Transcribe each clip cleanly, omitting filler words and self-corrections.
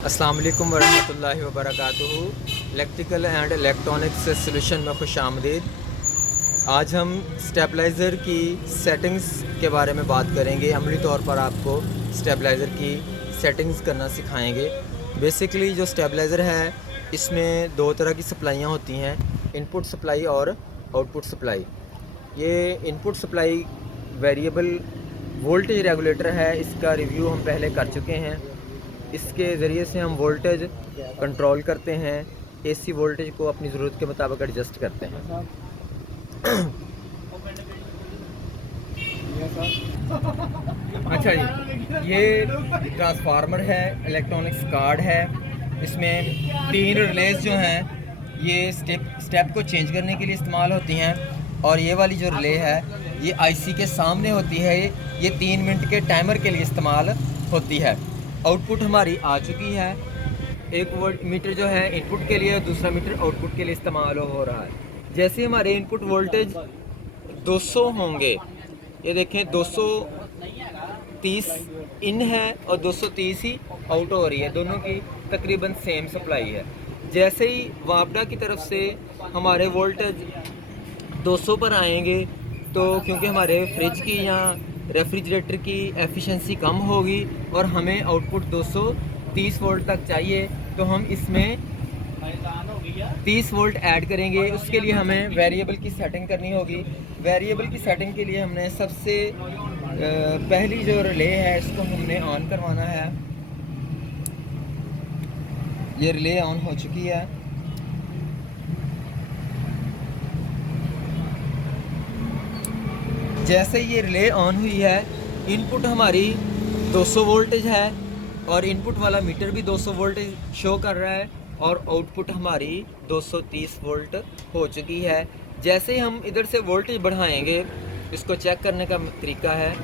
अस्सलाम वालेकुम वरहमतुल्लाहि वबरकातुहू। इलेक्ट्रिकल एंड इलेक्ट्रॉनिक्स सॉल्यूशन में खुश आमदीद। आज हम स्टेबलाइज़र की सेटिंग्स के बारे में बात करेंगे। अमली तौर पर आपको स्टेबलाइज़र की सेटिंग्स करना सिखाएंगे। बेसिकली जो स्टेबलाइज़र है इसमें दो तरह की सप्लाइयाँ होती हैं, इनपुट सप्लाई और आउटपुट सप्लाई। ये input supply variable voltage regulator है, इसका रिव्यू हम पहले कर चुके हैं। इसके ज़रिए से हम वोल्टेज कंट्रोल करते हैं, एसी वोल्टेज को अपनी ज़रूरत के मुताबिक एडजस्ट करते हैं। अच्छा जी, ये ट्रांसफार्मर है, इलेक्ट्रॉनिक्स कार्ड है। इसमें 3 रिलेज जो हैं ये स्टेप को चेंज करने के लिए इस्तेमाल होती हैं, और ये वाली जो रिले है ये आईसी के सामने होती है। ये 3 मिनट के टाइमर के लिए इस्तेमाल होती है। आउटपुट हमारी आ चुकी है। एक वोल्ट मीटर जो है इनपुट के लिए, दूसरा मीटर आउटपुट के लिए इस्तेमाल हो रहा है। जैसे हमारे इनपुट वोल्टेज 200 होंगे, ये देखें 230 इन है और 230 ही आउट हो रही है, दोनों की तकरीबन सेम सप्लाई है। जैसे ही वापडा की तरफ से हमारे वोल्टेज 200 पर आएंगे, तो क्योंकि हमारे फ्रिज की या रेफ्रिजरेटर की एफिशिएंसी कम होगी और हमें आउटपुट 230 वोल्ट तक चाहिए, तो हम इसमें 30 वोल्ट ऐड करेंगे। उसके लिए हमें वेरिएबल की सेटिंग करनी होगी। वेरिएबल की सेटिंग के लिए हमने सबसे पहली जो रिले है इसको हमने ऑन करवाना है। ये रिले ऑन हो चुकी है। जैसे ये रिले ऑन हुई है, इनपुट हमारी 200 वोल्टेज है और इनपुट वाला मीटर भी 200 वोल्टेज शो कर रहा है, और आउटपुट हमारी 230 वोल्ट हो चुकी है। जैसे हम इधर से वोल्टेज बढ़ाएंगे, इसको चेक करने का तरीका है,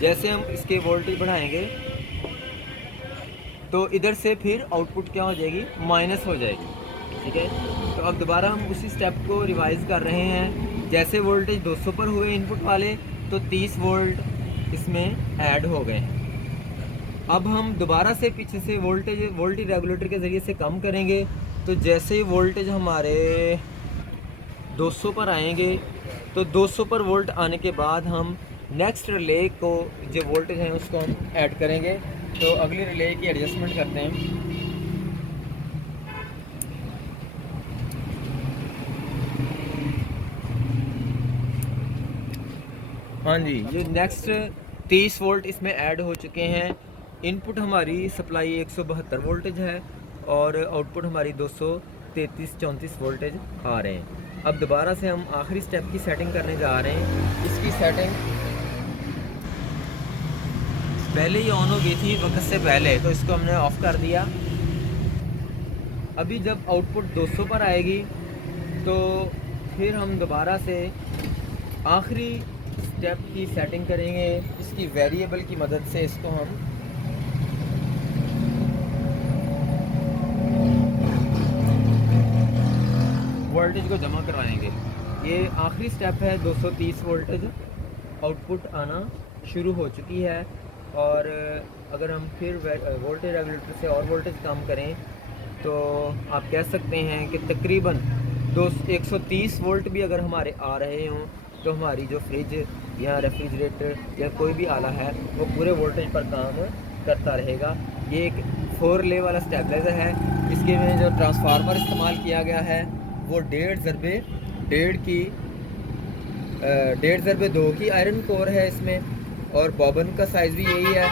जैसे हम इसके वोल्टेज बढ़ाएंगे तो इधर से फिर आउटपुट क्या हो जाएगी, माइनस हो जाएगी। ठीक है, तो अब दोबारा हम उसी स्टेप को रिवाइज़ कर रहे हैं। जैसे वोल्टेज 200 पर हुए इनपुट वाले, तो 30 वोल्ट इसमें ऐड हो गए हैं। अब हम दोबारा से पीछे से वोल्टेज रेगुलेटर के ज़रिए से कम करेंगे, तो जैसे ही वोल्टेज हमारे 200 पर आएंगे, तो 200 पर वोल्ट आने के बाद हम नेक्स्ट रिले को जो वोल्टेज है उसको हम ऐड करेंगे। तो अगली रिले की एडजस्टमेंट करते हैं। हाँ जी, ये नेक्स्ट 30 वोल्ट इसमें ऐड हो चुके हैं। इनपुट हमारी सप्लाई 172 वोल्टेज है और आउटपुट हमारी 233-34 वोल्टेज आ रहे हैं। अब दोबारा से हम आखिरी स्टेप की सेटिंग करने जा रहे हैं। इसकी सेटिंग पहले ही ऑन हो गई थी वक्त से पहले, तो इसको हमने ऑफ़ कर दिया। अभी जब आउटपुट 200 पर आएगी, तो फिर हम दोबारा से आखिरी स्टेप की सेटिंग करेंगे। इसकी वेरिएबल की मदद से इसको हम वोल्टेज को जमा करवाएंगे। ये आखिरी स्टेप है। 230 वोल्टेज आउटपुट आना शुरू हो चुकी है, और अगर हम फिर वोल्टेज रेगुलेटर से और वोल्टेज कम करें, तो आप कह सकते हैं कि तकरीबन 130 वोल्ट भी अगर हमारे आ रहे हों, तो हमारी जो फ्रिज या रेफ्रिजरेटर या कोई भी आला है वो पूरे वोल्टेज पर काम करता रहेगा। ये एक 4 रिले वाला स्टेबलाइज़र है। इसके में जो ट्रांसफार्मर इस्तेमाल किया गया है वो 1.5/2 की आयरन कोर है इसमें, और बॉबन का साइज़ भी यही है।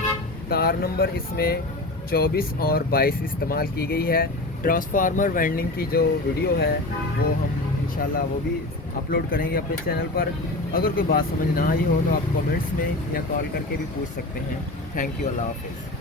तार नंबर इसमें 24 और 22 इस्तेमाल की गई है। ट्रांसफार्मर वाइंडिंग की जो वीडियो है वो हम इंशाल्लाह वो भी अपलोड करेंगे अपने चैनल पर। अगर कोई बात समझ ना आई हो तो आप कमेंट्स में या कॉल करके भी पूछ सकते हैं। थैंक यू, अल्लाह हाफ़िज़।